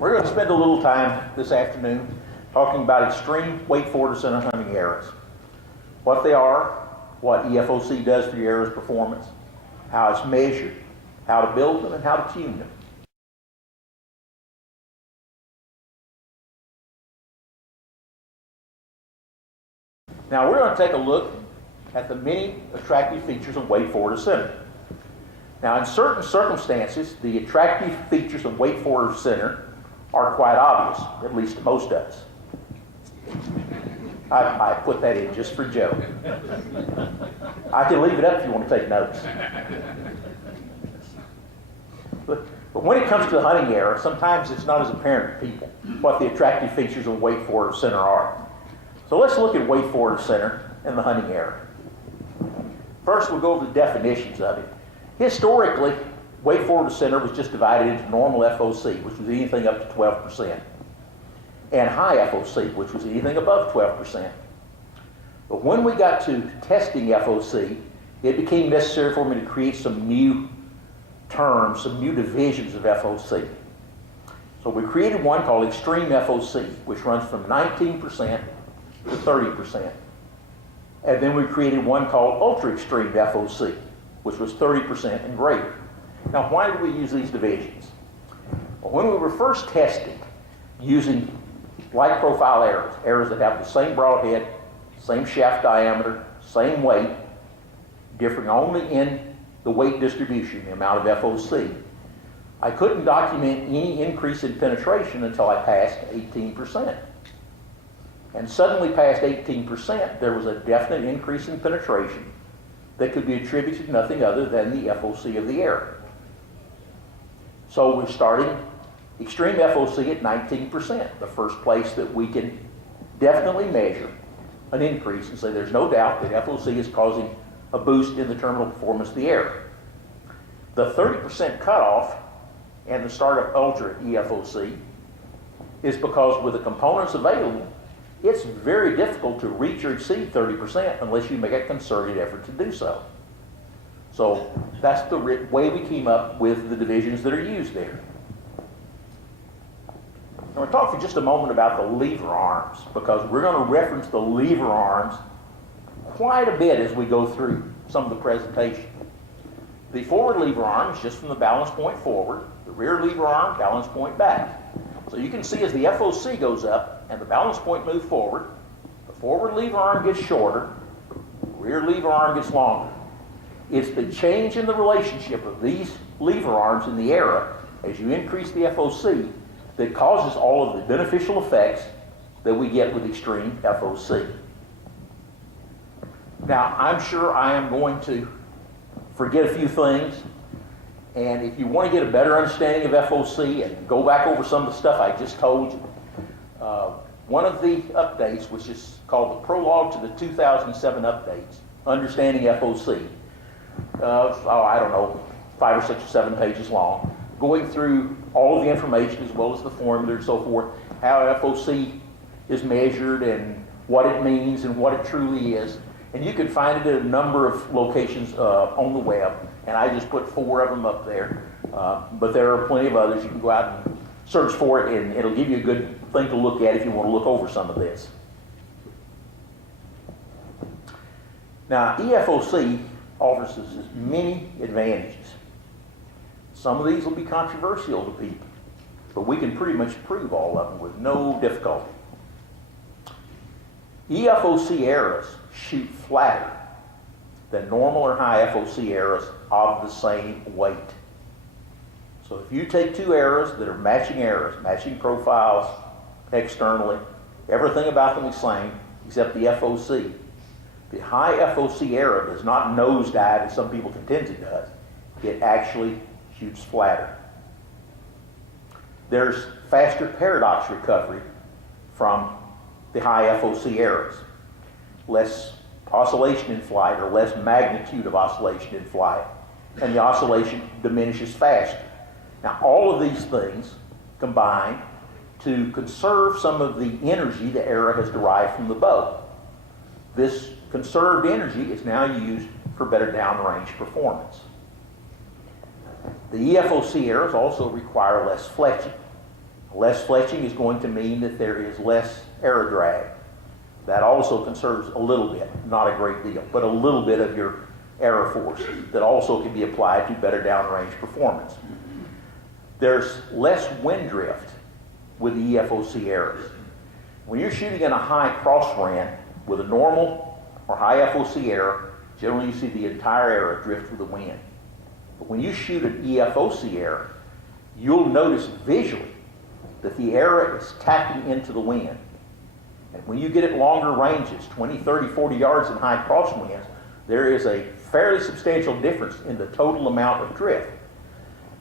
We're going to spend a little time this afternoon talking about extreme weight forward center hunting errors. What they are, what EFOC does for your arrow's performance, how it's measured, how to build them, and how to tune them. Now we're going to take a look at the many attractive features of weight forward center. Now in certain circumstances, the attractive features of weight forward center are quite obvious, at least to most of us. I put that in just for joke. I can leave it up if you want to take notes. But when it comes to the hunting error, sometimes it's not as apparent to people what the attractive features of weight forward center are. So let's look at weight forward center and the hunting error. First, we'll go over the definitions of it. Historically, weight forward center was just divided into normal FOC, which was anything up to 12%, and high FOC, which was anything above 12%. But when we got to testing FOC, it became necessary for me to create some new terms, some new divisions of FOC. So we created one called extreme FOC, which runs from 19% to 30%. And then we created one called ultra extreme FOC, which was 30% and greater. Now, why did we use these divisions? Well, when we were first testing using like profile arrows, arrows that have the same broadhead, same shaft diameter, same weight, differing only in the weight distribution, the amount of FOC, I couldn't document any increase in penetration until I passed 18%. And suddenly past 18%, there was a definite increase in penetration that could be attributed to nothing other than the FOC of the arrow. So we're starting extreme FOC at 19%, the first place that we can definitely measure an increase and say there's no doubt that FOC is causing a boost in the terminal performance of the arrow. The 30% cutoff and the start of ultra EFOC is because with the components available, it's very difficult to reach or exceed 30% unless you make a concerted effort to do so. So that's the way we came up with the divisions that are used there. Now we'll talk for just a moment about the lever arms, because we're going to reference the lever arms quite a bit as we go through some of the presentation. The forward lever arm is just from the balance point forward, the rear lever arm, balance point back. So you can see as the FOC goes up and the balance point moves forward, the forward lever arm gets shorter, the rear lever arm gets longer. It's the change in the relationship of these lever arms in the arrow as you increase the FOC that causes all of the beneficial effects that we get with extreme FOC. Now, I'm sure I am going to forget a few things, and if you want to get a better understanding of FOC and go back over some of the stuff I just told you, one of the updates, which is called the prologue to the 2007 updates, Understanding FOC, I don't know, 5 or 6 or 7 pages long, going through all of the information as well as the formula and so forth, how FOC is measured and what it means and what it truly is. And you can find it at a number of locations on the web, and I just put 4 of them up there. But there are plenty of others. You can go out and search for it, and it'll give you a good thing to look at if you want to look over some of this. Now, EFOC offers us many advantages. Some of these will be controversial to people, but we can pretty much prove all of them with no difficulty. EFOC arrows shoot flatter than normal or high FOC arrows of the same weight. So if you take 2 arrows that are matching profiles externally, everything about them is the same except the FOC. The high FOC arrow does not nosedive as some people contend it does. It actually shoots flatter. There's faster paradox recovery from the high FOC arrows. Less oscillation in flight, or less magnitude of oscillation in flight, and the oscillation diminishes faster. Now, all of these things combine to conserve some of the energy the arrow has derived from the bow. This conserved energy is now used for better downrange performance. The EFOC arrows also require less fletching. Less fletching is going to mean that there is less air drag. That also conserves a little bit, not a great deal, but a little bit of your air force that also can be applied to better downrange performance. There's less wind drift with the EFOC arrows. When you're shooting in a high cross ran with a normal or high FOC arrow, generally you see the entire arrow drift with the wind. But when you shoot an EFOC arrow, you'll notice visually that the arrow is tacking into the wind. And when you get at longer ranges, 20, 30, 40 yards in high crosswinds, there is a fairly substantial difference in the total amount of drift.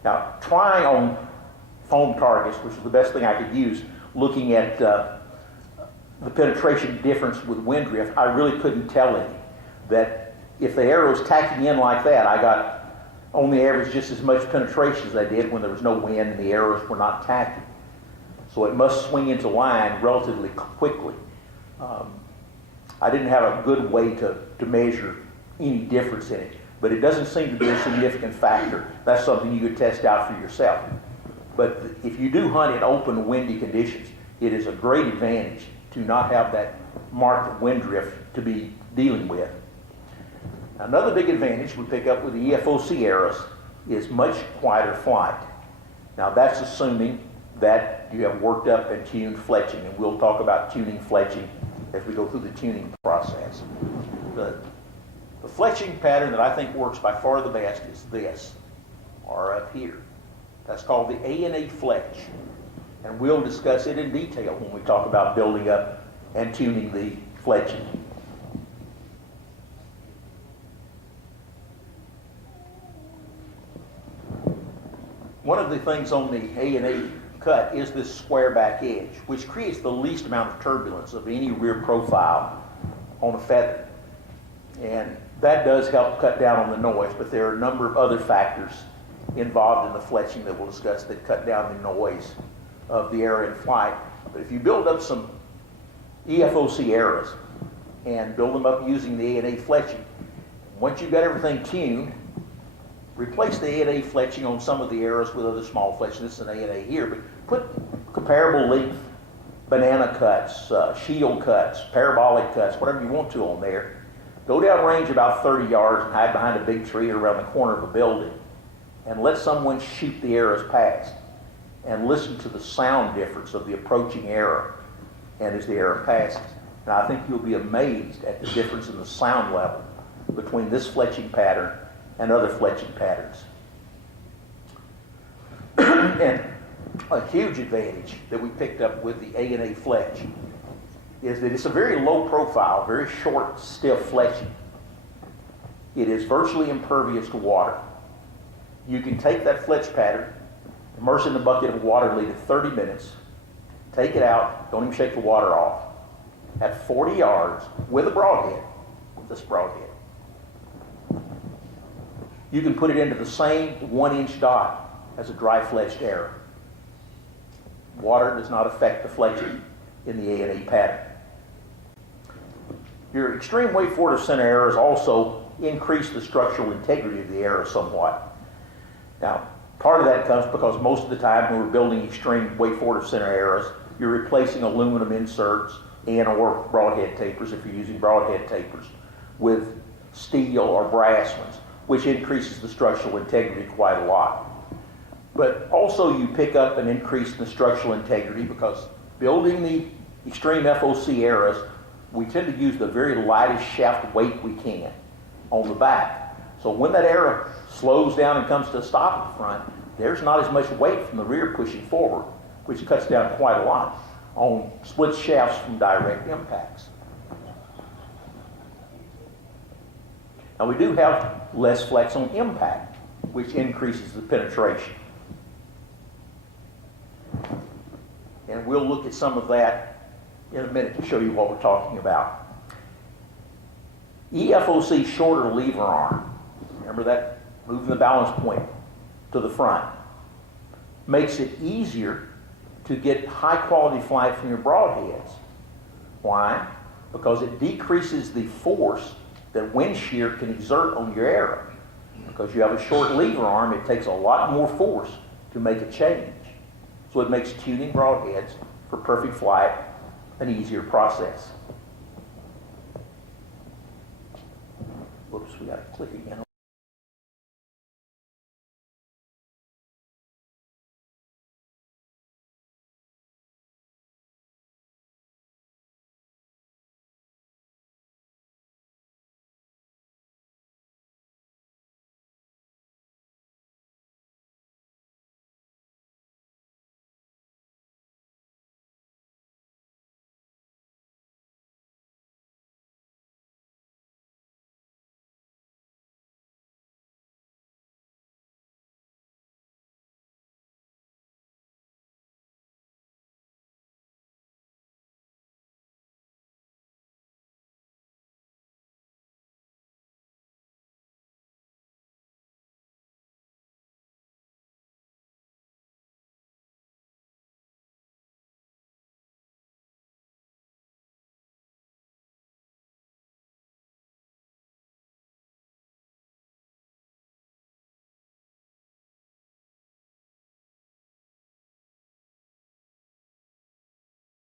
Now, trying on foam targets, which is the best thing I could use, looking at the penetration difference with wind drift, I really couldn't tell any. That if the arrow's tacking in like that, I got on the average just as much penetration as I did when there was no wind and the arrows were not tacking. So it must swing into line relatively quickly. I didn't have a good way to measure any difference in it, but it doesn't seem to be a significant factor. That's something you could test out for yourself. But if you do hunt in open, windy conditions, it is a great advantage to not have that marked wind drift to be dealing with. Another big advantage we pick up with the EFOC arrows is much quieter flight. Now that's assuming that you have worked up and tuned fletching, and we'll talk about tuning fletching as we go through the tuning process. The fletching pattern that I think works by far the best is this, or up here. That's called the A&A fletch, and we'll discuss it in detail when we talk about building up and tuning the fletching. One of the things on the A&A cut is this square back edge, which creates the least amount of turbulence of any rear profile on a feather. And that does help cut down on the noise, but there are a number of other factors involved in the fletching that we'll discuss that cut down the noise of the arrow in flight. But if you build up some EFOC arrows and build them up using the A&A fletching, once you've got everything tuned, replace the A&A fletching on some of the arrows with other small fletching. This is an A&A here, but put comparable length banana cuts, shield cuts, parabolic cuts, whatever you want to on there. Go down range about 30 yards and hide behind a big tree or around the corner of a building and let someone shoot the arrows past and listen to the sound difference of the approaching arrow and as the arrow passes. And I think you'll be amazed at the difference in the sound level between this fletching pattern and other fletching patterns. And a huge advantage that we picked up with the A&A fletch is that it's a very low profile, very short, stiff fletching. It is virtually impervious to water. You can take that fletch pattern, immerse it in a bucket of water, leave it 30 minutes, take it out, don't even shake the water off, at 40 yards with a broadhead, with this broadhead. You can put it into the same 1-inch dot as a dry fletched arrow. Water does not affect the fletching in the A&A pattern. Your extreme weight forward of center arrows also increase the structural integrity of the arrow somewhat. Now, part of that comes because most of the time when we're building extreme weight forward of center arrows, you're replacing aluminum inserts and or broadhead tapers, if you're using broadhead tapers, with steel or brass ones, which increases the structural integrity quite a lot. But also you pick up an increase in the structural integrity because building the extreme FOC arrows, we tend to use the very lightest shaft weight we can on the back. So when that arrow slows down and comes to a stop at the front, there's not as much weight from the rear pushing forward, which cuts down quite a lot on split shafts from direct impacts. Now we do have less flex on impact, which increases the penetration. And we'll look at some of that in a minute to show you what we're talking about. EFOC shorter lever arm, remember that, moving the balance point to the front, makes it easier to get high quality flight from your broadheads. Why? Because it decreases the force that wind shear can exert on your arrow. Because you have a short lever arm, it takes a lot more force to make a change. So it makes tuning broadheads for perfect flight an easier process. Whoops, we got to click again.